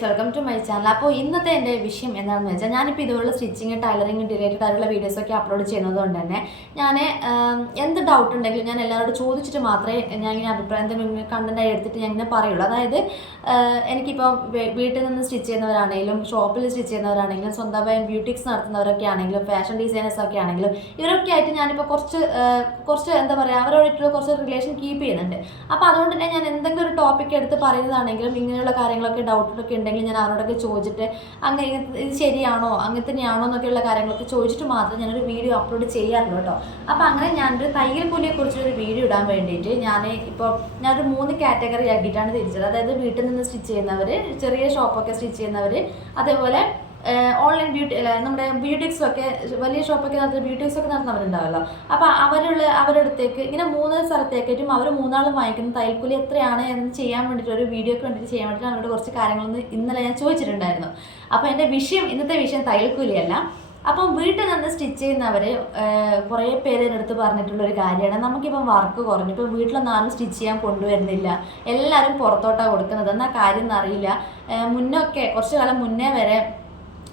Yes welcome to my channel അപ്പോൾ ഇന്നത്തെ എന്റെ വിഷയം എന്താണെന്ന് വെച്ചാൽ ഞാനിപ്പോൾ ഇതുപോലെ സ്റ്റിച്ചിങ് ടൈലറിങ് റിലേറ്റഡ് ആയിട്ടുള്ള വീഡിയോസൊക്കെ അപ്ലോഡ് ചെയ്യുന്നത് കൊണ്ട് തന്നെ ഞാൻ എന്ത് ഡൗട്ട് ഉണ്ടെങ്കിലും ഞാൻ എല്ലാവരോടും ചോദിച്ചിട്ട് മാത്രമേ ഞാൻ ഇങ്ങനെ അഭിപ്രായം എന്തെങ്കിലും കണ്ടന്റായി എടുത്തിട്ട് ഞാൻ ഇങ്ങനെ പറയുള്ളൂ. അതായത് എനിക്കിപ്പോൾ വീട്ടിൽ നിന്ന് സ്റ്റിച്ച് ചെയ്യുന്നവരാണെങ്കിലും ഷോപ്പിൽ സ്റ്റിച്ച് ചെയ്യുന്നവരാണെങ്കിലും സ്വന്തമായി ബ്യൂട്ടിക്സ് നടത്തുന്നവരൊക്കെ ആണെങ്കിലും ഫാഷൻ ഡിസൈനേഴ്സ് ഒക്കെ ആണെങ്കിലും ഇവരൊക്കെ ആയിട്ട് ഞാനിപ്പോൾ കുറച്ച് കുറച്ച് എന്താ പറയുക അവരോടായിട്ടുള്ള കുറച്ച് റിലേഷൻ കീപ്പ് ചെയ്യുന്നുണ്ട്. അപ്പോൾ അതുകൊണ്ട് തന്നെ ഞാൻ എന്തെങ്കിലും ഒരു ടോപ്പിക് എടുത്ത് പറയുന്നതാണെങ്കിലും ഇങ്ങനെയുള്ള കാര്യങ്ങളൊക്കെ ഡൗട്ടൊക്കെ ഉണ്ടെങ്കിൽ ഞാൻ അവരോടൊക്കെ ചോദിച്ചിട്ട് അങ്ങനെ ഇത് ശരിയാണോ? അങ്ങനെ തന്നെയാണോ? എന്നൊക്കെയുള്ള കാര്യങ്ങളൊക്കെ ചോദിച്ചിട്ട് മാത്രം ഞാനൊരു വീഡിയോ അപ്ലോഡ് ചെയ്യാറുള്ളൂ കേട്ടോ. അപ്പോൾ അങ്ങനെ ഞാനൊരു തയ്യൽ കൂലിയെ കുറിച്ചൊരു വീഡിയോ ഇടാൻ വേണ്ടിയിട്ട് ഞാൻ ഇപ്പോൾ ഞാനൊരു മൂന്ന് കാറ്റഗറി ആക്കിയിട്ടാണ് തിരിച്ചത്. അതായത് വീട്ടിൽ നിന്ന് സ്റ്റിച്ച് ചെയ്യുന്നവർ ചെറിയ ഷോപ്പൊക്കെ സ്റ്റിച്ച് ചെയ്യുന്നവർ അതേപോലെ ഓൺലൈൻ ബ്യൂട്ടി അല്ല നമ്മുടെ ബ്യൂട്ടിക്സും ഒക്കെ വലിയ ഷോപ്പൊക്കെ നടത്തുന്ന ബ്യൂട്ടിക്സ് ഒക്കെ നടത്തുന്നവരുണ്ടാവല്ലോ അപ്പോൾ അവരുള്ള അവരുടെ അടുത്തേക്ക് ഇങ്ങനെ മൂന്ന് സ്ഥലത്തേക്കായിട്ടും അവർ മൂന്നാളും വാങ്ങിക്കുന്ന തൈൽക്കൂലി എത്രയാണ് എന്ന് ചെയ്യാൻ വേണ്ടിയിട്ട് ഒരു വീഡിയോക്ക് വേണ്ടിയിട്ട് ചെയ്യാൻ വേണ്ടിയിട്ട് അവരോട് കുറച്ച് കാര്യങ്ങളൊന്ന് ഇന്നലെ ഞാൻ ചോദിച്ചിട്ടുണ്ടായിരുന്നു. അപ്പോൾ എന്റെ വിഷയം ഇന്നത്തെ വിഷയം തൈൽക്കൂലിയല്ല അപ്പം വീട്ടിൽ നിന്ന് സ്റ്റിച്ച് ചെയ്യുന്നവർ കുറേ പേര് അടുത്ത് പറഞ്ഞിട്ടുള്ള ഒരു കാര്യമാണ്. നമുക്കിപ്പം വർക്ക് കുറഞ്ഞു. ഇപ്പം വീട്ടിലൊന്നും ആരും സ്റ്റിച്ച് ചെയ്യാൻ കൊണ്ടുവരുന്നില്ല. എല്ലാവരും പുറത്തോട്ടാണ് കൊടുക്കുന്നത്. എന്നാൽ കാര്യം എന്നറിയില്ല മുന്നൊക്കെ കുറച്ച് കാലം മുന്നേ വരെ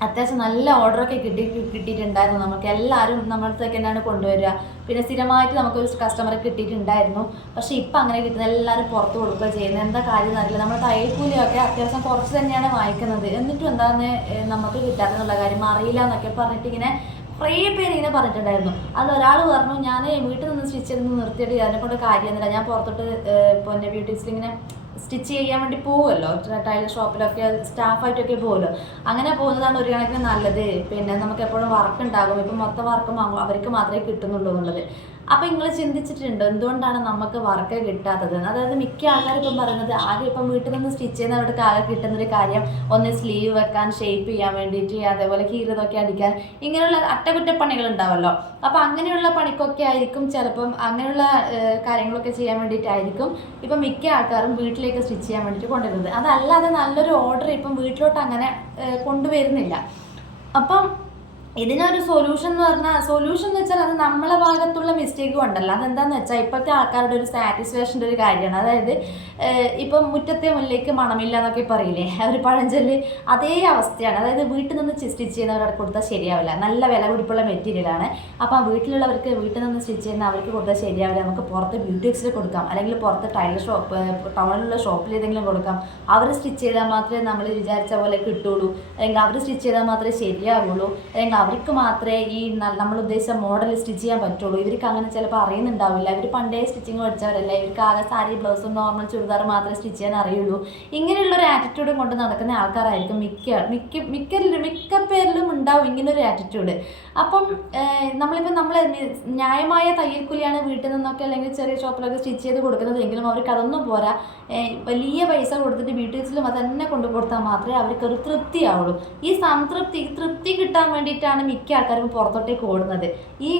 അത്യാവശ്യം നല്ല ഓർഡറൊക്കെ കിട്ടി കിട്ടിയിട്ടുണ്ടായിരുന്നു. നമുക്ക് എല്ലാവരും നമ്മളടുത്തേക്ക് തന്നെയാണ് കൊണ്ടുവരിക. പിന്നെ സ്ഥിരമായിട്ട് നമുക്കൊരു കസ്റ്റമറെ കിട്ടിയിട്ടുണ്ടായിരുന്നു. പക്ഷെ ഇപ്പം അങ്ങനെ കിട്ടുന്ന എല്ലാവരും പുറത്ത് കൊടുക്കുക ചെയ്യുന്നത്. എന്താ കാര്യം എന്നറിയില്ല നമ്മുടെ തയ്യൽക്കൂലിയൊക്കെ അത്യാവശ്യം കുറച്ച് തന്നെയാണ് വായിക്കുന്നത് എന്നിട്ടും എന്താന്ന് ഏഹ് നമുക്ക് കിട്ടാത്തെന്നുള്ള കാര്യം അറിയില്ല എന്നൊക്കെ പറഞ്ഞിട്ട് ഇങ്ങനെ കുറേ പേര് ഇങ്ങനെ പറഞ്ഞിട്ടുണ്ടായിരുന്നു. അത് ഒരാൾ പറഞ്ഞു ഞാൻ വീട്ടിൽ നിന്ന് സ്റ്റിച്ച് ചെയ്ത് നിർത്തിയിട്ട് അതിനെക്കൊണ്ട് കാര്യമൊന്നുമില്ല. ഞാൻ പുറത്തോട്ട് പിന്നെ ബ്യൂട്ടീസിൽ ഇങ്ങനെ സ്റ്റിച്ച് ചെയ്യാൻ വേണ്ടി പോകുമല്ലോ ടൈലർ ഷോപ്പിലൊക്കെ സ്റ്റാഫായിട്ടൊക്കെ പോകുമല്ലോ അങ്ങനെ പോകുന്നതാണ് ഒരു കണക്കിന് നല്ലത്. പിന്നെ നമുക്ക് എപ്പോഴും വർക്ക് ഉണ്ടാകും. ഇപ്പം മൊത്തം വർക്കും അവർക്ക് മാത്രമേ കിട്ടുന്നുള്ളൂ എന്നുള്ളത്. അപ്പം നിങ്ങൾ ചിന്തിച്ചിട്ടുണ്ടോ? എന്തുകൊണ്ടാണ് നമുക്ക് വർക്ക് കിട്ടാത്തത്? അതായത് മിക്ക ആൾക്കാരും ഇപ്പം പറയുന്നത് ആകെ ഇപ്പം വീട്ടിൽ നിന്ന് സ്റ്റിച്ച് ചെയ്യുന്നവർക്ക് ആകെ കിട്ടുന്ന ഒരു കാര്യം ഒന്ന് സ്ലീവ് വെക്കാൻ ഷേപ്പ് ചെയ്യാൻ വേണ്ടിയിട്ട് അതേപോലെ കീറതൊക്കെ അടിക്കാൻ ഇങ്ങനെയുള്ള അറ്റകുറ്റപ്പണികൾ ഉണ്ടാവല്ലോ അപ്പോൾ അങ്ങനെയുള്ള പണിക്കൊക്കെ ആയിരിക്കും ചിലപ്പം അങ്ങനെയുള്ള കാര്യങ്ങളൊക്കെ ചെയ്യാൻ വേണ്ടിയിട്ടായിരിക്കും ഇപ്പം മിക്ക ആൾക്കാരും വീട്ടിലേക്ക് സ്റ്റിച്ച് ചെയ്യാൻ വേണ്ടിയിട്ട് കൊണ്ടുവരുന്നത്. അതല്ലാതെ നല്ലൊരു ഓർഡർ ഇപ്പം വീട്ടിലോട്ട് അങ്ങനെ കൊണ്ടുവരുന്നില്ല. അപ്പം ഇതിനൊരു സൊല്യൂഷൻ എന്ന് പറഞ്ഞാൽ സൊല്യൂഷൻ എന്ന് വെച്ചാൽ അത് നമ്മളെ ഭാഗത്തുള്ള മിസ്റ്റേക്ക് കൊണ്ടല്ല അതെന്താന്ന് വെച്ചാൽ ഇപ്പോഴത്തെ ആൾക്കാരുടെ ഒരു സാറ്റിസ്ഫാക്ഷന്റെ ഒരു കാര്യമാണ്. അതായത് ഇപ്പം മുറ്റത്തെ മുല്ലേക്ക് മണമില്ല എന്നൊക്കെ പറയില്ലേ? ഒരു പഴഞ്ചൊല്ല് അതേ അവസ്ഥയാണ്. അതായത് വീട്ടിൽ നിന്ന് സ്റ്റിച്ച് ചെയ്യുന്നവരവിടെ കൊടുത്താൽ ശരിയാവില്ല. നല്ല വില പിടിപ്പുള്ള മെറ്റീരിയലാണ് അപ്പം വീട്ടിലുള്ളവർക്ക് വീട്ടിൽ നിന്ന് സ്റ്റിച്ച് ചെയ്യുന്ന അവർക്ക് കൊടുത്താൽ ശരിയാവില്ല. നമുക്ക് പുറത്ത് ബ്യൂട്ടിക്സിൽ കൊടുക്കാം. അല്ലെങ്കിൽ പുറത്ത് ടൈലർ ഷോപ്പ് ടൗണിലുള്ള ഷോപ്പിൽ ഏതെങ്കിലും കൊടുക്കാം. അവർ സ്റ്റിച്ച് ചെയ്താൽ മാത്രമേ നമ്മൾ വിചാരിച്ച പോലെ കിട്ടുള്ളൂ. അല്ലെങ്കിൽ അവർ സ്റ്റിച്ച് ചെയ്താൽ മാത്രമേ ശരിയാവുള്ളൂ. അല്ലെങ്കിൽ അവർക്ക് മാത്രമേ ഈ നമ്മൾ ഉദ്ദേശിച്ച മോഡൽ സ്റ്റിച്ച് ചെയ്യാൻ പറ്റുള്ളൂ. ഇവർക്ക് അങ്ങനെ ചിലപ്പോൾ അറിയുന്നുണ്ടാവില്ല. ഇവർ പണ്ടേ സ്റ്റിച്ചിങ് പഠിച്ചവരല്ല? ഇവർക്ക് ആകെ സാരി ബ്ലൗസും നോർമൽ ചുരിദാർ മാത്രമേ സ്റ്റിച്ച് ചെയ്യാൻ അറിയുള്ളൂ. ഇങ്ങനെയുള്ള ഒരു ആറ്റിറ്റ്യൂഡ് കൊണ്ട് നടക്കുന്ന ആൾക്കാരായിരിക്കും മിക്ക മിക്ക മിക്ക മിക്ക പേരിലും ഉണ്ടാവും ഇങ്ങനെ ഒരു ആറ്റിറ്റ്യൂഡ് അപ്പം നമ്മളിപ്പോൾ നമ്മൾ ന്യായമായ തയ്യൽക്കൂലിയാണ് വീട്ടിൽ നിന്നൊക്കെ അല്ലെങ്കിൽ ചെറിയ ഷോപ്പിലൊക്കെ സ്റ്റിച്ച് ചെയ്ത് കൊടുക്കുന്നത് എങ്കിലും അവർക്ക് അതൊന്നും പോരാ. വലിയ പൈസ കൊടുത്തിട്ട് ബ്യൂട്ടീസിലും അത് തന്നെ കൊണ്ടു കൊടുത്താൽ മാത്രമേ അവർക്കൊരു തൃപ്തിയാവുള്ളൂ. ഈ സംതൃപ്തി തൃപ്തി കിട്ടാൻ വേണ്ടിയിട്ടാണ് മിക്ക ആൾക്കാരും പുറത്തോട്ടേക്ക് ഓടുന്നത് ഈ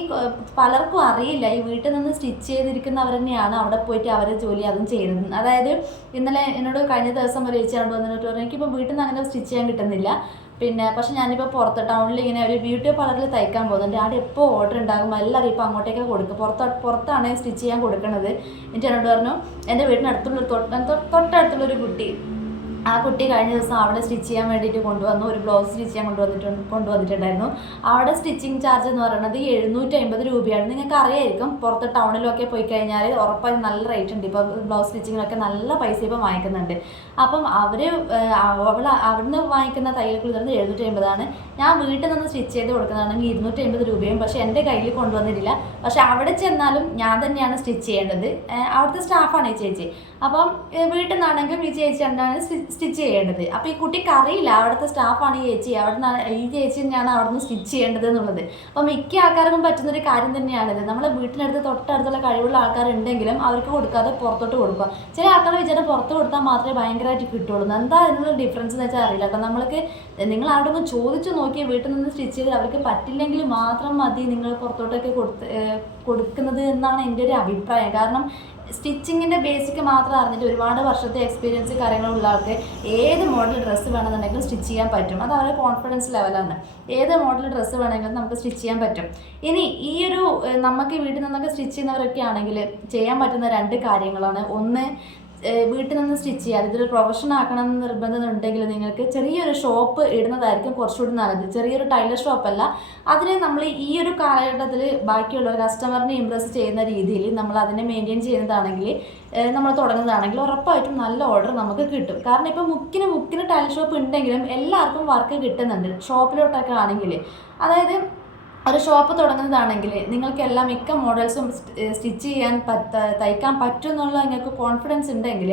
പലർക്കും അറിയില്ല. ഈ വീട്ടിൽ നിന്ന് സ്റ്റിച്ച് ചെയ്തിരിക്കുന്നവർ തന്നെയാണ് അവിടെ പോയിട്ട് അവർ ജോലി അതും ചെയ്യുന്നത്. അതായത് ഇന്നലെ എന്നോട് കഴിഞ്ഞ ദിവസം ഒരു ചേച്ചി വന്നിട്ട് പറഞ്ഞു എനിക്കിപ്പോൾ വീട്ടിൽ നിന്ന് അങ്ങനെ സ്റ്റിച്ച് ചെയ്യാൻ കിട്ടുന്നില്ല. പിന്നെ പക്ഷെ ഞാനിപ്പോൾ പുറത്ത് ടൗണിൽ ഇങ്ങനെ ഒരു ബ്യൂട്ടി പാർലറിൽ തയ്ക്കാൻ പോകുന്നുണ്ട്. അവിടെ എപ്പോൾ ഓർഡർ ഉണ്ടാകും? എല്ലാവരും ഇപ്പോൾ അങ്ങോട്ടേക്ക് കൊടുക്കും പുറത്ത് പുറത്താണ് സ്റ്റിച്ച് ചെയ്യാൻ കൊടുക്കുന്നത്. എന്നിട്ട് എന്നോട് പറഞ്ഞു എന്റെ വീടിനടുത്തുള്ള തൊട്ട് തൊട്ട് തൊട്ടടുത്തുള്ളൊരു കുട്ടി ആ കുട്ടി കഴിഞ്ഞ ദിവസം അവിടെ സ്റ്റിച്ച് ചെയ്യാൻ വേണ്ടിയിട്ട് കൊണ്ടുവന്നു. ഒരു ബ്ലൗസ് സ്റ്റിച്ച് ചെയ്യാൻ കൊണ്ടുവന്നിട്ടുണ്ട് കൊണ്ടുവന്നിട്ടുണ്ടായിരുന്നു. അവിടെ സ്റ്റിച്ചിങ് ചാർജ് എന്ന് പറയുന്നത് എഴുന്നൂറ്റി അമ്പത് രൂപയാണ്. നിങ്ങൾക്ക് അറിയായിരിക്കും പുറത്ത് ടൗണിലൊക്കെ പോയി കഴിഞ്ഞാൽ ഉറപ്പായി നല്ല റേറ്റ് ഉണ്ട്. ഇപ്പോൾ ബ്ലൗസ് സ്റ്റിച്ചിങ്ങിനൊക്കെ നല്ല പൈസ ഇപ്പം വാങ്ങിക്കുന്നുണ്ട്. അപ്പം അവർ അവൾ അവിടുന്ന് വാങ്ങിക്കുന്ന തയ്യൽക്കുള്ള തരുന്നത് എഴുന്നൂറ്റി അമ്പതാണ് ഞാൻ വീട്ടിൽ നിന്ന് സ്റ്റിച്ച് ചെയ്ത് കൊടുക്കുന്നതാണെങ്കിൽ ഇരുന്നൂറ്റി അമ്പത് രൂപയും. പക്ഷേ എന്റെ കയ്യിൽ കൊണ്ടുവന്നിട്ടില്ല. പക്ഷേ അവിടെ ചെന്നാലും ഞാൻ തന്നെയാണ് സ്റ്റിച്ച് ചെയ്യേണ്ടത്. അവിടുത്തെ സ്റ്റാഫാണ് ചേച്ചി. അപ്പം വീട്ടിൽ നിന്നാണെങ്കിലും ഈ ചേച്ചി എന്താണ് സ്റ്റിച്ച് ചെയ്യേണ്ടത്. അപ്പോൾ ഈ കുട്ടിക്ക് അറിയില്ല അവിടുത്തെ സ്റ്റാഫാണ് ഈ ചേച്ചി. അവിടെ ഈ ചേച്ചി തന്നെയാണ് അവിടെ നിന്ന് സ്റ്റിച്ച് ചെയ്യേണ്ടത് എന്നുള്ളത്. അപ്പോൾ മിക്ക ആൾക്കാർക്കും പറ്റുന്നൊരു കാര്യം തന്നെയാണിത്. നമ്മളെ വീട്ടിനടുത്ത് തൊട്ടടുത്തുള്ള കഴിവുള്ള ആൾക്കാരുണ്ടെങ്കിലും അവർക്ക് കൊടുക്കാതെ പുറത്തോട്ട് കൊടുക്കുക. ചില ആൾക്കാർ വിചാരം പുറത്ത് കൊടുത്താൽ മാത്രമേ ഭയങ്കരമായിട്ട് കിട്ടുള്ളൂ എന്താ അതിനുള്ള ഡിഫറൻസ് എന്ന് വെച്ചാൽ അറിയില്ല. കേട്ടോ നമ്മൾക്ക് നിങ്ങൾ അവിടെ ഒന്ന് ചോദിച്ചു നോക്കി വീട്ടിൽ നിന്ന് സ്റ്റിച്ച് ചെയ്ത് അവർക്ക് പറ്റില്ലെങ്കിൽ മാത്രം മതി നിങ്ങൾ പുറത്തോട്ടൊക്കെ കൊടുത്ത് കൊടുക്കുന്നത് എന്നാണ് എന്റെ ഒരു അഭിപ്രായം. കാരണം സ്റ്റിച്ചിങ്ങിന്റെ ബേസിക് മാത്രം അറിഞ്ഞിട്ട് ഒരുപാട് വർഷത്തെ എക്സ്പീരിയൻസ് കാര്യങ്ങളുള്ള ആൾക്ക് ഏത് മോഡൽ ഡ്രസ്സ് വേണമെന്നുണ്ടെങ്കിലും സ്റ്റിച്ച് ചെയ്യാൻ പറ്റും. അത് അവരുടെ കോൺഫിഡൻസ് ലെവലാണ് ഏത് മോഡൽ ഡ്രസ്സ് വേണമെങ്കിലും നമുക്ക് സ്റ്റിച്ച് ചെയ്യാൻ പറ്റും. ഇനി ഈ ഒരു നമുക്ക് വീട്ടിൽ നിന്നൊക്കെ സ്റ്റിച്ച് ചെയ്യുന്നവരൊക്കെ ആണെങ്കിൽ ചെയ്യാൻ പറ്റുന്ന രണ്ട് കാര്യങ്ങളാണ്. ഒന്ന് വീട്ടിൽ നിന്ന് സ്റ്റിച്ച് ചെയ്യാം. ഇതൊരു പ്രൊഫഷൻ ആക്കണം എന്ന് നിർബന്ധം ഉണ്ടെങ്കിൽ നിങ്ങൾക്ക് ചെറിയൊരു ഷോപ്പ് ഇടുന്നതായിരിക്കും കുറച്ചുകൂടി നല്ലത്. ചെറിയൊരു ടൈലർ ഷോപ്പ് അല്ല. അതിനെ നമ്മൾ ഈ ഒരു കാലഘട്ടത്തിൽ ബാക്കിയുള്ള കസ്റ്റമറിനെ ഇമ്പ്രസ് ചെയ്യുന്ന രീതിയിൽ നമ്മൾ അതിനെ മെയിന്റെയിൻ ചെയ്യുന്നതാണെങ്കിൽ നമ്മൾ തുടങ്ങുന്നതാണെങ്കിൽ ഉറപ്പായിട്ടും നല്ല ഓർഡർ നമുക്ക് കിട്ടും. കാരണം ഇപ്പോൾ മുക്കിന് മുക്കിന് ടൈലർ ഷോപ്പ് ഉണ്ടെങ്കിലും എല്ലാവർക്കും വർക്ക് കിട്ടുന്നുണ്ട്. ഷോപ്പിലോട്ടൊക്കെ ആണെങ്കിൽ. അതായത് ഒരു ഷോപ്പ് തുടങ്ങുന്നതാണെങ്കിൽ നിങ്ങൾക്ക് എല്ലാ മിക്ക മോഡൽസും സ്റ്റിച്ച് ചെയ്യാൻ പറ്റ തയ്ക്കാൻ പറ്റും എന്നുള്ള നിങ്ങൾക്ക് കോൺഫിഡൻസ് ഉണ്ടെങ്കിൽ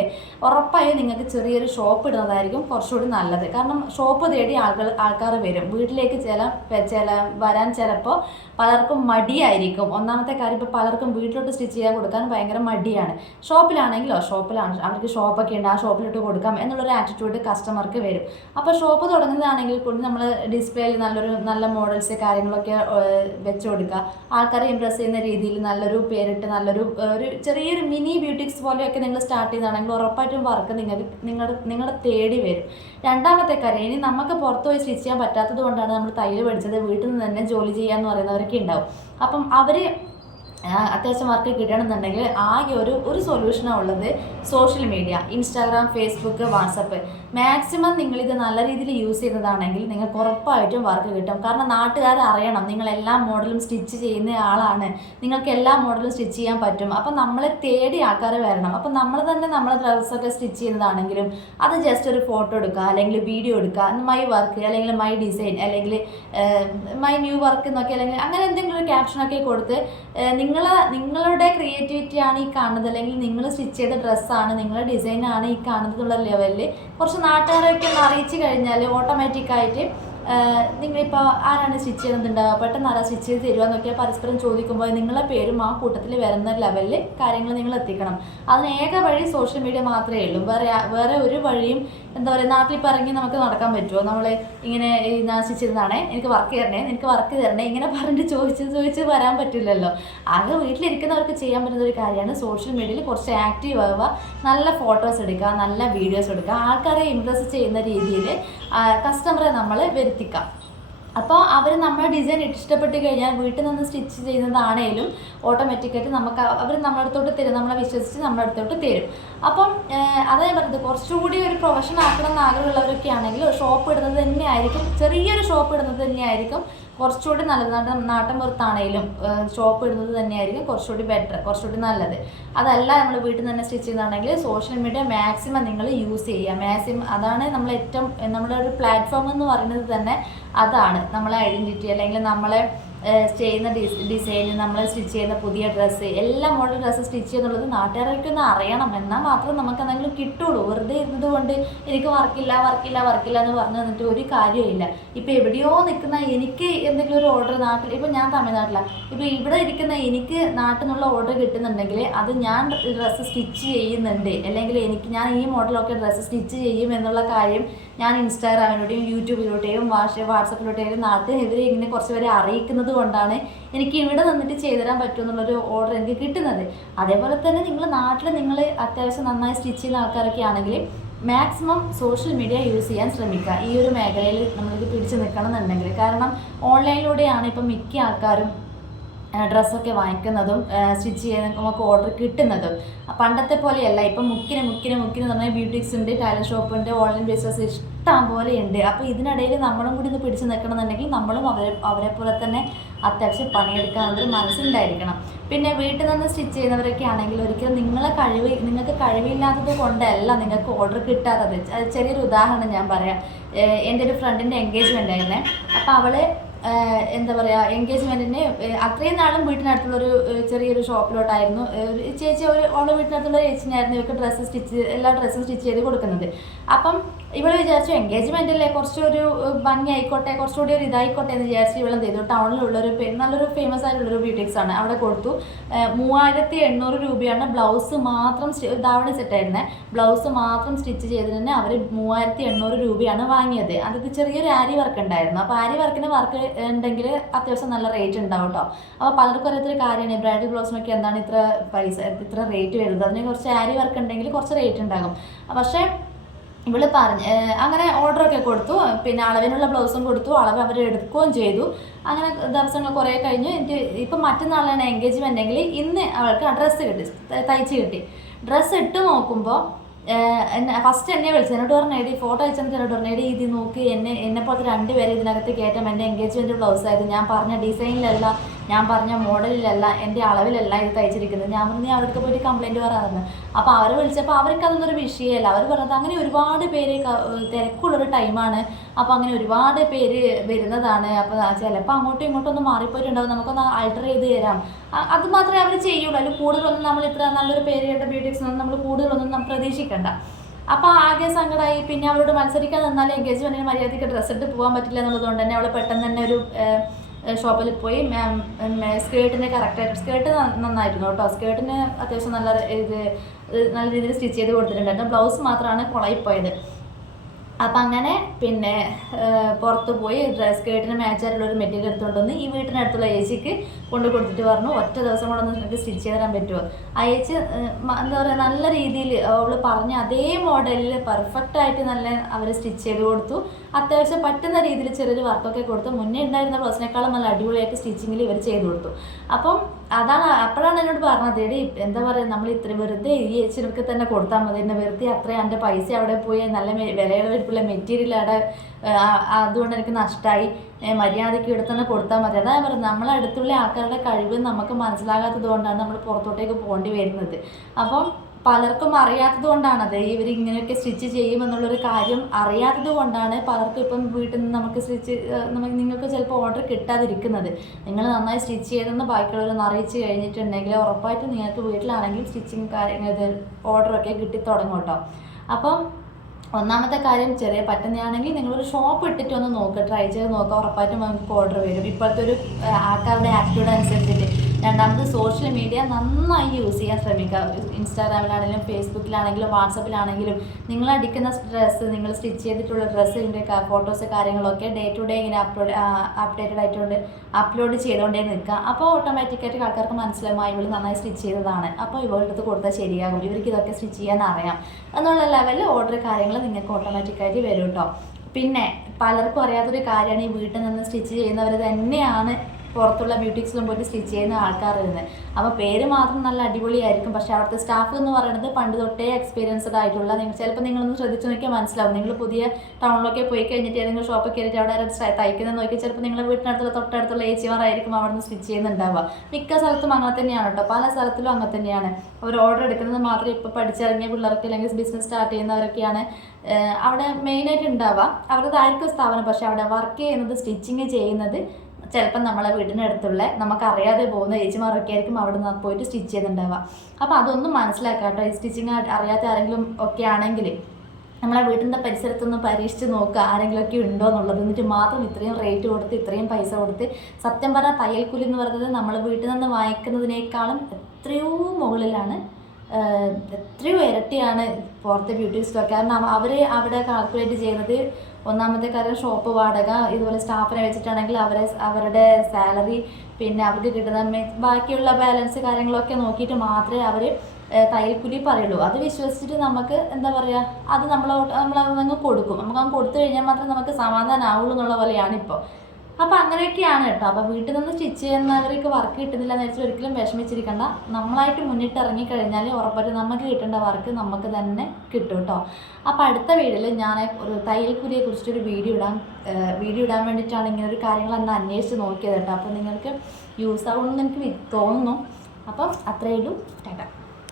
ഉറപ്പായും നിങ്ങൾക്ക് ചെറിയൊരു ഷോപ്പ് ഇടുന്നതായിരിക്കും കുറച്ചുകൂടി നല്ലത്. കാരണം ഷോപ്പ് തേടി ആളുകൾ ആൾക്കാർ വരും. വീട്ടിലേക്ക് ചില ചില വരാൻ ചിലപ്പോൾ പലർക്കും മടിയായിരിക്കും. ഒന്നാമത്തെ കാര്യം ഇപ്പോൾ പലർക്കും വീട്ടിലോട്ട് സ്റ്റിച്ച് ചെയ്യാൻ കൊടുക്കാൻ ഭയങ്കര മടിയാണ്. ഷോപ്പിലാണെങ്കിലോ ഷോപ്പിലാണ് അവർക്ക് ഷോപ്പൊക്കെ ഉണ്ട് ആ ഷോപ്പിലോട്ട് കൊടുക്കാം എന്നുള്ളൊരു ആറ്റിറ്റ്യൂഡ് കസ്റ്റമർക്ക് വരും. അപ്പോൾ ഷോപ്പ് തുടങ്ങുന്നതാണെങ്കിൽ കൂടി നമ്മൾ ഡിസ്പ്ലേയിൽ നല്ലൊരു നല്ല മോഡൽസ് കാര്യങ്ങളൊക്കെ വെച്ച് കൊടുക്കുക. ആൾക്കാരെ ഇമ്പ്രസ് ചെയ്യുന്ന രീതിയിൽ നല്ലൊരു പേരിട്ട് നല്ലൊരു ഒരു ചെറിയൊരു മിനി ബ്യൂട്ടിക്സ് പോലെയൊക്കെ നിങ്ങൾ സ്റ്റാർട്ട് ചെയ്യുന്നതാണെങ്കിൽ ഉറപ്പായിട്ടും വർക്ക് നിങ്ങൾ നിങ്ങളുടെ നിങ്ങളുടെ തേടി വരും. രണ്ടാമത്തെ കാര്യം ഇനി നമുക്ക് പുറത്ത് പോയി സ്റ്റിച്ച് ചെയ്യാൻ പറ്റാത്തത് കൊണ്ടാണ് നമ്മൾ തയ്യൽ പഠിച്ചത്. വീട്ടിൽ നിന്ന് തന്നെ ജോലി ചെയ്യാന്ന് പറയുന്നവരൊക്കെ ഉണ്ടാവും. അപ്പം അവർ അത്യാവശ്യം വർക്ക് കിട്ടണമെന്നുണ്ടെങ്കിൽ ആകെ ഒരു ഒരു സൊല്യൂഷനാണ് ഉള്ളത് social media Instagram Facebook WhatsApp maximum നിങ്ങളിത് നല്ല രീതിയിൽ യൂസ് ചെയ്യുന്നതാണെങ്കിൽ നിങ്ങൾക്ക് ഉറപ്പായിട്ടും വർക്ക് കിട്ടും. കാരണം നാട്ടുകാർ അറിയണം നിങ്ങൾ എല്ലാ മോഡലും സ്റ്റിച്ച് ചെയ്യുന്ന ആളാണ്. നിങ്ങൾക്ക് എല്ലാ മോഡലും സ്റ്റിച്ച് ചെയ്യാൻ പറ്റും. അപ്പം നമ്മളെ തേടി ആൾക്കാർ വരണം. അപ്പം നമ്മൾ തന്നെ നമ്മളെ ഡ്രസ്സൊക്കെ സ്റ്റിച്ച് ചെയ്യുന്നതാണെങ്കിലും അത് ജസ്റ്റ് ഒരു ഫോട്ടോ എടുക്കുക അല്ലെങ്കിൽ വീഡിയോ എടുക്കുക മൈ വർക്ക് അല്ലെങ്കിൽ മൈ ഡിസൈൻ അല്ലെങ്കിൽ മൈ ന്യൂ വർക്ക് എന്നൊക്കെ അല്ലെങ്കിൽ അങ്ങനെ എന്തെങ്കിലും ഒരു ക്യാപ്ഷനൊക്കെ കൊടുത്ത് നിങ്ങൾ നിങ്ങളുടെ ക്രിയേറ്റിവിറ്റി ആണ് ഈ കാണുന്നത്. അല്ലെങ്കിൽ നിങ്ങൾ സ്റ്റിച്ച് ചെയ്ത ഡ്രസ്സാണ് നിങ്ങളുടെ ഡിസൈനാണ് ഈ കാണുന്നത് എന്നുള്ള ലെവലിൽ കുറച്ച് നാട്ടുകാരൊക്കെ ഒന്ന് അറിയിച്ചു കഴിഞ്ഞാൽ ഓട്ടോമാറ്റിക്കായിട്ട് നിങ്ങളിപ്പോൾ ആരാണ് സ്റ്റിച്ച് ചെയ്യുന്നുണ്ടാവുക പെട്ടെന്ന് ആരാ സ്റ്റിച്ച് ചെയ്ത് തരുക എന്നൊക്കെ പരസ്പരം ചോദിക്കുമ്പോൾ നിങ്ങളെ പേരും ആ കൂട്ടത്തിൽ വരുന്ന ലെവലിൽ കാര്യങ്ങൾ നിങ്ങൾ എത്തിക്കണം. അതിന് ഏക വഴി സോഷ്യൽ മീഡിയ മാത്രമേ ഉള്ളൂ. വേറെ വേറെ ഒരു വഴിയും എന്താ പറയുക നാട്ടിൽ ഇറങ്ങി നമുക്ക് നടക്കാൻ പറ്റുമോ നമ്മൾ ഇങ്ങനെ സ്റ്റിച്ച് ചെയ്തതാണേ എനിക്ക് വർക്ക് തരണേ എനിക്ക് വർക്ക് തരണേ ഇങ്ങനെ പറഞ്ഞിട്ട് ചോദിച്ച് ചോദിച്ച് വരാൻ പറ്റില്ലല്ലോ. അത് വീട്ടിലിരിക്കുന്നവർക്ക് ചെയ്യാൻ പറ്റുന്ന ഒരു കാര്യമാണ് സോഷ്യൽ മീഡിയയിൽ കുറച്ച് ആക്റ്റീവ് ആവുക നല്ല ഫോട്ടോസ് എടുക്കുക നല്ല വീഡിയോസ് എടുക്കുക. ആൾക്കാരെ ഇമ്പ്രസ് ചെയ്യുന്ന രീതിയിൽ കസ്റ്റമറെ നമ്മൾ വരുത്തിക്കാം. അപ്പോൾ അവർ നമ്മുടെ ഡിസൈൻ ഇഷ്ടപ്പെട്ട് കഴിഞ്ഞാൽ വീട്ടിൽ നിന്ന് സ്റ്റിച്ച് ചെയ്യുന്നതാണേലും ഓട്ടോമാറ്റിക്കായിട്ട് നമുക്ക് അവർ നമ്മുടെ അടുത്തോട്ട് തരും. നമ്മളെ വിശ്വസിച്ച് നമ്മുടെ അടുത്തോട്ട് തരും. അപ്പം അതാ ഞാൻ പറഞ്ഞത്. കുറച്ചുകൂടി ഒരു പ്രൊഫഷൻ ആക്കണം എന്ന് ആഗ്രഹമുള്ളവരൊക്കെ ആണെങ്കിൽ ഷോപ്പ് ഇടുന്നത് തന്നെയായിരിക്കും. ചെറിയൊരു ഷോപ്പ് ഇടുന്നത് തന്നെയായിരിക്കും. കുറച്ചുകൂടി നല്ലത് നാട്ടം നാട്ടൻ പുറത്താണേലും ഷോപ്പ് ഇടുന്നത് തന്നെയായിരിക്കും കുറച്ചുകൂടി ബെറ്റർ കുറച്ചുകൂടി നല്ലത്. അതല്ല നമ്മൾ വീട്ടിൽ നിന്ന് തന്നെ സ്റ്റിച്ച് ചെയ്യുന്നതാണെങ്കിൽ സോഷ്യൽ മീഡിയ മാക്സിമം നിങ്ങൾ യൂസ് ചെയ്യുക. മാക്സിമം അതാണ് നമ്മൾ ഏറ്റവും നമ്മുടെ ഒരു പ്ലാറ്റ്ഫോം എന്ന് പറയുന്നത് തന്നെ അതാണ്. നമ്മളെ ഐഡന്റിറ്റി അല്ലെങ്കിൽ നമ്മളെ ചെയ്യുന്ന ഡിസൈൻ നമ്മൾ സ്റ്റിച്ച് ചെയ്യുന്ന പുതിയ ഡ്രസ്സ് എല്ലാ മോഡൽ ഡ്രസ്സ് സ്റ്റിച്ച് ചെയ്യുന്നുള്ളത് നാട്ടുകാരൊക്കെ ഒന്ന് അറിയണം. എന്നാൽ മാത്രം നമുക്ക് എന്തെങ്കിലും കിട്ടുള്ളൂ. വെറുതെ ഇരുന്നത് കൊണ്ട് എനിക്ക് വർക്കില്ല വർക്കില്ല വർക്കില്ല എന്ന് പറഞ്ഞു തന്നിട്ട് ഒരു കാര്യമില്ല ഇപ്പം എവിടെയോ നിൽക്കുന്ന എനിക്ക് എന്തെങ്കിലും ഒരു ഓർഡർ നാട്ടിൽ ഇപ്പം ഞാൻ തമിഴ്നാട്ടിലാണ് ഇപ്പം ഇവിടെ ഇരിക്കുന്ന എനിക്ക് നാട്ടിൽ നിന്നുള്ള ഓർഡർ കിട്ടുന്നുണ്ടെങ്കിൽ അത് ഞാൻ ഡ്രസ്സ് സ്റ്റിച്ച് ചെയ്യുന്നുണ്ട്. അല്ലെങ്കിൽ എനിക്ക് ഞാൻ ഈ മോഡലൊക്കെ ഡ്രസ്സ് സ്റ്റിച്ച് ചെയ്യും എന്നുള്ള കാര്യം ഞാൻ ഇൻസ്റ്റാഗ്രാമിലൂടെയും യൂട്യൂബിലൂടെയും വാട്സ് വാട്സപ്പിലൂടെയും നാട്ടിൽ ഇവരെ ഇങ്ങനെ കുറച്ച് പേരെ അറിയിക്കുന്നത് കൊണ്ടാണ് എനിക്ക് ഇവിടെ നിന്നിട്ട് ചെയ്തുതരാൻ പറ്റുമെന്നുള്ളൊരു ഓർഡർ എനിക്ക് കിട്ടുന്നത്. അതേപോലെ തന്നെ നിങ്ങൾ നാട്ടിൽ നിങ്ങൾ അത്യാവശ്യം നന്നായി സ്റ്റിച്ച് ചെയ്യുന്ന ആൾക്കാരൊക്കെ ആണെങ്കിൽ മാക്സിമം സോഷ്യൽ മീഡിയ യൂസ് ചെയ്യാൻ ശ്രമിക്കുക. ഈ ഒരു മേഖലയിൽ നമ്മളിത് പിടിച്ചു നിൽക്കണം എന്നുണ്ടെങ്കിൽ കാരണം ഓൺലൈനിലൂടെയാണ് ഇപ്പം മിക്ക ആൾക്കാരും ഡ്രസ്സൊക്കെ വാങ്ങിക്കുന്നതും സ്റ്റിച്ച് ചെയ്യുന്ന നമുക്ക് ഓർഡർ കിട്ടുന്നതും പണ്ടത്തെ പോലെയല്ല. ഇപ്പം മുക്കിന് മുക്കിന് മുക്കിന് പറഞ്ഞാൽ ബ്യൂട്ടിക്സ് ഉണ്ട് ടൈലർ ഷോപ്പ് ഉണ്ട് ഓൺലൈൻ ബിസിനസ് ഇഷ്ടം പോലെ ഉണ്ട്. അപ്പോൾ ഇതിനിടയിൽ നമ്മളും കൂടി ഒന്ന് പിടിച്ച് നിൽക്കണമെന്നുണ്ടെങ്കിൽ നമ്മളും അവരെ അവരെ പോലെ തന്നെ അത്യാവശ്യം പണിയെടുക്കാനുള്ളൊരു മനസ്സുണ്ടായിരിക്കണം. പിന്നെ വീട്ടിൽ നിന്ന് സ്റ്റിച്ച് ചെയ്യുന്നവരൊക്കെ ആണെങ്കിൽ ഒരിക്കലും നിങ്ങളെ കഴിവ് നിങ്ങൾക്ക് കഴിവില്ലാത്തത് കൊണ്ടല്ല നിങ്ങൾക്ക് ഓർഡർ കിട്ടാത്തത്. ചെറിയൊരു ഉദാഹരണം ഞാൻ പറയാം. എന്റെ ഒരു ഫ്രണ്ടിന്റെ എൻഗേജ്മെന്റ് ആയിരുന്നേ. അപ്പോൾ അവൾ എന്താ പറയുക എൻഗേജ്മെന്റിന് അത്രയും നാളും വീട്ടിനടുത്തുള്ളൊരു ചെറിയൊരു ഷോപ്പിലോട്ടായിരുന്നു. ചേച്ചി ഒരു ഓളെ വീട്ടിനടുത്തുള്ള ചേച്ചിനായിരുന്നു ഇവർക്ക് ഡ്രസ്സ് സ്റ്റിച്ച് എല്ലാ ഡ്രസ്സും സ്റ്റിച്ച് ചെയ്ത് കൊടുക്കുന്നത്. അപ്പം ഇവൾ വിചാരിച്ചു എൻഗേജ്മെന്റ് അല്ലേ കുറച്ചൊരു ഭംഗി ആയിക്കോട്ടെ കുറച്ചുകൂടി ഒരു ഇതായിക്കോട്ടെ എന്ന് വിചാരിച്ച് എന്ത് ചെയ്തു? ടൗണിലുള്ളൊരു നല്ലൊരു ഫേമസ് ആയിട്ടുള്ളൊരു ബ്യൂട്ടിക്സ് ആണ് അവിടെ കൊടുത്തു. മൂവായിരത്തി എണ്ണൂറ് രൂപയാണ് ബ്ലൗസ് മാത്രം സ്റ്റി- സെറ്റായിരുന്നത് ബ്ലൗസ് മാത്രം സ്റ്റിച്ച് ചെയ്തതിന് തന്നെ അവർ മൂവായിരത്തി എണ്ണൂറ് രൂപയാണ് വാങ്ങിയത്. അതൊക്കെ ചെറിയൊരു ആരി വർക്ക് ഉണ്ടായിരുന്നു. അപ്പോൾ ആരി വർക്കിന് വർക്ക് ഉണ്ടെങ്കിൽ അത്യാവശ്യം നല്ല റേറ്റ് ഉണ്ടാവും കേട്ടോ അപ്പോൾ പലർക്കും അറിയാത്തൊരു കാര്യമാണ് ബ്രൈഡൽ ബ്ലൗസിനൊക്കെ എന്താണ് ഇത്ര പൈസ ഇത്ര റേറ്റ് വരുന്നത്? അതിന് കുറച്ച് ആരി വർക്ക് ഉണ്ടെങ്കിൽ കുറച്ച് റേറ്റ് ഉണ്ടാകും. പക്ഷേ ഇവൾ പറഞ്ഞ് അങ്ങനെ ഓർഡറൊക്കെ കൊടുത്തു. പിന്നെ അളവിനുള്ള ബ്ലൗസും കൊടുത്തു. അളവ് അവർ എടുക്കുകയും ചെയ്തു. അങ്ങനെ ദിവസങ്ങൾ കുറേ കഴിഞ്ഞു എനിക്ക് ഇപ്പം മറ്റന്നാളാണ് എൻഗേജ്മെന്റ് എങ്കിൽ ഇന്ന് അവൾക്ക് ആ ഡ്രസ്സ് കിട്ടി തയ്ച്ച് കിട്ടി. ഡ്രസ്സ് ഇട്ട് നോക്കുമ്പോൾ എന്നെ ഫസ്റ്റ് എന്നെ വിളിച്ചു എന്നോട് പറഞ്ഞു എടി ഫോട്ടോ അയച്ചെന്ന് എന്നോട് പറഞ്ഞു എടി ഇത് നോക്കി എന്നെ എന്നെ പോലത്തെ രണ്ടുപേരെ ഇതിനകത്ത് കയറ്റം എന്റെ ബ്ലൗസ് ആയത് ഞാൻ പറഞ്ഞ ഡിസൈനിലല്ല ഞാൻ പറഞ്ഞ മോഡലിലല്ല എന്റെ അളവിലല്ല ഇത് തയ്ച്ചിരിക്കുന്നത്. ഞാൻ പറഞ്ഞു അവർക്ക് പോയിട്ട് കംപ്ലയിന്റ് പറയാറുണ്ട് അപ്പോൾ അവർ വിളിച്ചപ്പോൾ അവർക്ക് അതൊന്നും ഒരു വിഷയമല്ല അവർ പറഞ്ഞത് അങ്ങനെ ഒരുപാട് പേര് തിരക്കുള്ളൊരു ടൈമാണ് അപ്പോൾ അങ്ങനെ ഒരുപാട് പേര് വരുന്നതാണ്. അപ്പോൾ ചിലപ്പോൾ അങ്ങോട്ടും ഇങ്ങോട്ടും ഒന്ന് മാറിപ്പോയിട്ടുണ്ടാവും. നമുക്കൊന്ന് ആൾട്ടർ ചെയ്ത് തരാം. അത് മാത്രമേ അവർ ചെയ്യുള്ളൂ. അതിൽ കൂടുതലൊന്നും നമ്മൾ ഇത്ര നല്ലൊരു പേര് കേട്ട ബ്യൂട്ടിക്സ് നമ്മൾ കൂടുതലൊന്നും നമ്മൾ പ്രതീക്ഷിക്കണ്ട. അപ്പോൾ ആകെ സങ്കടമായി പിന്നെ അവരോട് മത്സരിക്കാൻ നിന്നാൽ എൻഗേജ്മെന്റിന് മര്യാദയ്ക്ക് ഡ്രസ്സ് ഇട്ട് പോകാൻ പറ്റില്ല എന്നുള്ളതുകൊണ്ട് തന്നെ അവൾ പെട്ടെന്ന് തന്നെ ഒരു ഷോപ്പിൽ പോയി. സ്കേർട്ടിന് കറക്റ്റായിട്ട് സ്കേർട്ട് നന്നായിരുന്നു കേട്ടോ. സ്കേർട്ടിന് അത്യാവശ്യം നല്ല ഇത് നല്ല രീതിയിൽ സ്റ്റിച്ച് ചെയ്ത് കൊടുത്തിട്ടുണ്ടായിരുന്നു. ബ്ലൗസ് മാത്രമാണ് കുളയിപ്പോയത്. അപ്പം അങ്ങനെ പിന്നെ പുറത്ത് പോയി. ഡ്രസ് സ്കേർട്ടിന് മാച്ചായിട്ടുള്ള ഒരു മെറ്റീരിയൽ എടുത്തുകൊണ്ട് വന്ന് ഈ വീട്ടിനടുത്തുള്ള ഏച്ചിക്ക് കൊണ്ട് കൊടുത്തിട്ട് പറഞ്ഞു ഒറ്റ ദിവസം കൊണ്ടൊന്ന് നിങ്ങൾക്ക് സ്റ്റിച്ച് ചെയ്ത് തരാൻ പറ്റുമോ? മ- എന്താ പറയുക നല്ല രീതിയിൽ അവൾ പറഞ്ഞ അതേ മോഡലിൽ പെർഫെക്റ്റ് ആയിട്ട് നല്ല അവർ സ്റ്റിച്ച് ചെയ്ത് കൊടുത്തു. അത്യാവശ്യം പറ്റുന്ന രീതിയിൽ ചെറിയൊരു വർക്കൊക്കെ കൊടുത്തു മുന്നേ ഉണ്ടായിരുന്ന ബ്ലൗസിനേക്കാളും നല്ല അടിപൊളിയായിട്ട് സ്റ്റിച്ചിങ്ങിൽ ഇവർ ചെയ്ത് കൊടുത്തു. അപ്പം അതാണ് അപ്പോഴാണ് എന്നോട് പറഞ്ഞത് എടി എന്താ പറയുക നമ്മൾ ഇത്ര വെറുതെ ഈ ഏച്ചിനൊക്കെ തന്നെ കൊടുത്താൽ മതി എന്നെ വെറുതെ അത്രയും എന്റെ പൈസ അവിടെ പോയി നല്ല വിലയുള്ള മെറ്റീരിയൽ അവിടെ അതുകൊണ്ട് എനിക്ക് നഷ്ടമായി മര്യാദയ്ക്ക് ഇവിടെ തന്നെ കൊടുത്താൽ മതി. അതാ ഞാൻ പറയുന്നത് നമ്മളെ അടുത്തുള്ള ആൾക്കാരുടെ കഴിവ് നമുക്ക് മനസ്സിലാകാത്തത് കൊണ്ടാണ് നമ്മൾ പുറത്തോട്ടേക്ക് പോകേണ്ടി വരുന്നത്. അപ്പം പലർക്കും അറിയാത്തത് കൊണ്ടാണത് ഇവർ ഇങ്ങനെയൊക്കെ സ്റ്റിച്ച് ചെയ്യുമെന്നുള്ളൊരു കാര്യം അറിയാത്തത് കൊണ്ടാണ് പലർക്കും ഇപ്പം വീട്ടിൽ നിന്ന് നമുക്ക് സ്റ്റിച്ച് നമുക്ക് നിങ്ങൾക്ക് ചിലപ്പോൾ ഓർഡർ കിട്ടാതിരിക്കുന്നത്. നിങ്ങൾ നന്നായി സ്റ്റിച്ച് ചെയ്തെന്ന് ബാക്കിയുള്ളവരൊന്ന് അറിയിച്ച് കഴിഞ്ഞിട്ടുണ്ടെങ്കിൽ ഉറപ്പായിട്ടും നിങ്ങൾക്ക് വീട്ടിലാണെങ്കിൽ സ്റ്റിച്ചിങ് കാര്യങ്ങൾ ഓർഡറൊക്കെ കിട്ടി തുടങ്ങും കേട്ടോ. അപ്പം ഒന്നാമത്തെ കാര്യം ചെറിയ പറ്റുന്നതാണെങ്കിൽ നിങ്ങളൊരു ഷോപ്പ് ഇട്ടിട്ട് ഒന്ന് നോക്കുക ട്രൈ ചെയ്ത് നോക്കുക ഉറപ്പായിട്ടും നമുക്ക് ഓർഡർ വരും. ഇപ്പോഴത്തെ ഒരു ആൾക്കാരുടെ ആറ്റിറ്റ്യൂഡ് അനുസരിച്ചിട്ട്. രണ്ടാമത് സോഷ്യൽ മീഡിയ നന്നായി യൂസ് ചെയ്യാൻ ശ്രമിക്കുക. ഇൻസ്റ്റാഗ്രാമിലാണെങ്കിലും ഫേസ്ബുക്കിലാണെങ്കിലും വാട്സപ്പിലാണെങ്കിലും നിങ്ങൾ അടിക്കുന്ന ഡ്രസ്സ് നിങ്ങൾ സ്റ്റിച്ച് ചെയ്തിട്ടുള്ള ഡ്രസ്സിന്റെ ഫോട്ടോസ് കാര്യങ്ങളൊക്കെ ഡേ ടു ഡേ ഇങ്ങനെ അപ്ലോഡ് അപ്ഡേറ്റഡ് ആയിട്ടുണ്ട് അപ്ലോഡ് ചെയ്തുകൊണ്ടേ നിൽക്കുക. അപ്പോൾ ഓട്ടോമാറ്റിക്കായിട്ട് ആൾക്കാർക്ക് മനസ്സിലായി ഇവൾ നന്നായി സ്റ്റിച്ച് ചെയ്തതാണ്. അപ്പോൾ ഇവളുടെ അടുത്ത് കൊടുത്താൽ ശരിയാകും. ഇവർക്ക് ഇതൊക്കെ സ്റ്റിച്ച് ചെയ്യാൻ അറിയാം. എന്നുള്ള ലെവലിൽ ഓർഡർ കാര്യങ്ങൾ നിങ്ങൾക്ക് ഓട്ടോമാറ്റിക്കായിട്ട് വരും കേട്ടോ പിന്നെ പലർക്കും അറിയാത്തൊരു കാര്യമാണ് ഈ വീട്ടിൽ നിന്ന് സ്റ്റിച്ച് ചെയ്യുന്നവർ തന്നെയാണ് പുറത്തുള്ള ബ്യൂട്ടിക്സിലും പോയിട്ട് സ്റ്റിച്ച് ചെയ്യുന്ന ആൾക്കാർ വരുന്നത് അപ്പോൾ പേര് മാത്രം നല്ല അടിപൊളിയായിരിക്കും. പക്ഷെ അവിടുത്തെ സ്റ്റാഫ് എന്ന് പറയുന്നത് പണ്ട് തൊട്ടേ എക്സ്പീരിയൻസ്ഡ് ആയിട്ടുള്ള നിങ്ങൾ ചിലപ്പോൾ നിങ്ങളൊന്ന് ശ്രദ്ധിച്ച് നോക്കിയാൽ മനസ്സിലാവും. നിങ്ങൾ പുതിയ ടൗണിലൊക്കെ പോയി കഴിഞ്ഞിട്ട് ഏതെങ്കിലും ഷോപ്പിൽ കയറിയിട്ട് അവിടെ തയ്ക്കുന്നത് നോക്കി ചിലപ്പോൾ നിങ്ങളുടെ വീട്ടിനടുത്തുള്ള തൊട്ടടുത്തുള്ള ഏച്ചിമാരായിരിക്കും അവിടെ നിന്ന് സ്റ്റിച്ച് ചെയ്യുന്നുണ്ടാവുക. മിക്ക സ്ഥലത്തും അങ്ങനെ തന്നെയാണ് കേട്ടോ. പല സ്ഥലത്തിലും അങ്ങനെ തന്നെയാണ്. അവർ ഓർഡർ എടുക്കുന്നത് മാത്രം ഇപ്പോൾ പഠിച്ചിറങ്ങിയ പിള്ളേർക്ക് അല്ലെങ്കിൽ ബിസിനസ് സ്റ്റാർട്ട് ചെയ്യുന്നവരൊക്കെയാണ്. അവിടെ മെയിനായിട്ട് ഉണ്ടാവുക. അവരുടേതായിരിക്കും സ്ഥാപനം. പക്ഷേ അവിടെ വർക്ക് ചെയ്യുന്നത് സ്റ്റിച്ചിങ് ചെയ്യുന്നത് ചിലപ്പം നമ്മളെ വീടിനടുത്തുള്ള നമുക്കറിയാതെ പോകുന്ന ചേച്ചിമാരൊക്കെ ആയിരിക്കും അവിടെ നിന്ന് പോയിട്ട് സ്റ്റിച്ച് ചെയ്യുന്നുണ്ടാവുക. അപ്പോൾ അതൊന്നും മനസ്സിലാക്കാം കേട്ടോ. ഈ സ്റ്റിച്ചിങ് അറിയാത്ത ആരെങ്കിലും ഒക്കെ ആണെങ്കിൽ നമ്മളെ വീടിന്റെ പരിസരത്തൊന്ന് പരീക്ഷിച്ച് നോക്കുക ആരെങ്കിലുമൊക്കെ ഉണ്ടോ എന്നുള്ളത്. എന്നിട്ട് മാത്രം ഇത്രയും റേറ്റ് കൊടുത്ത് ഇത്രയും പൈസ കൊടുത്ത് സത്യം പറഞ്ഞാൽ തയ്യൽക്കൂലി എന്ന് പറയുന്നത് നമ്മൾ വീട്ടിൽ നിന്ന് വാങ്ങിക്കുന്നതിനേക്കാളും എത്രയോ മുകളിലാണ് എത്രയോ ഇരട്ടിയാണ് പുറത്തെ സ്റ്റോർ കാരണം അവർ അവിടെ കാൽക്കുലേറ്റ് ചെയ്യുന്നത് ഒന്നാമത്തെ കാര്യം ഷോപ്പ് വാടക ഇതുപോലെ സ്റ്റാഫിനെ വെച്ചിട്ടാണെങ്കിൽ അവരെ അവരുടെ സാലറി പിന്നെ അവർക്ക് കിട്ടുന്ന ബാക്കിയുള്ള ബാലൻസ് കാര്യങ്ങളൊക്കെ നോക്കിയിട്ട് മാത്രമേ അവർ തയ്യൽക്കൂലി പറയുള്ളൂ. അത് വിശ്വസിച്ചിട്ട് നമുക്ക് എന്താ പറയുക അത് നമ്മൾ നമ്മൾ അതങ്ങ് കൊടുക്കും. നമുക്ക് അങ്ങ് കൊടുത്തു കഴിഞ്ഞാൽ മാത്രമേ നമുക്ക് സമാധാനമാവുള്ളൂ എന്നുള്ള പോലെയാണ് ഇപ്പോൾ അപ്പോൾ അങ്ങനെയൊക്കെയാണ് കേട്ടോ. അപ്പോൾ വീട്ടിൽ നിന്ന് സ്റ്റിച്ച് ചെയ്യുന്നവർക്ക് വർക്ക് കിട്ടുന്നില്ല എന്ന് വെച്ചാൽ ഒരിക്കലും വിഷമിച്ചിരിക്കണ്ട. നമ്മളായിട്ട് മുന്നിട്ട് ഇറങ്ങിക്കഴിഞ്ഞാൽ ഉറപ്പായിട്ട് നമുക്ക് കിട്ടേണ്ട വർക്ക് നമുക്ക് തന്നെ കിട്ടും കേട്ടോ. അപ്പോൾ അടുത്ത വീഡിയോയിൽ ഞാൻ ഒരു തയ്യൽക്കുരിയെ കുറിച്ചിട്ടൊരു വീഡിയോ ഇടാൻ വീഡിയോ ഇടാൻ വേണ്ടിയിട്ടാണ് ഇങ്ങനെ ഒരു കാര്യങ്ങൾ എന്നെ അന്വേഷിച്ച് നോക്കിയത് കേട്ടോ. അപ്പോൾ നിങ്ങൾക്ക് യൂസ് ആവുമെന്ന് എനിക്ക് തോന്നുന്നു. അപ്പം അത്രയേ ഉള്ളൂ. ടാറ്റ.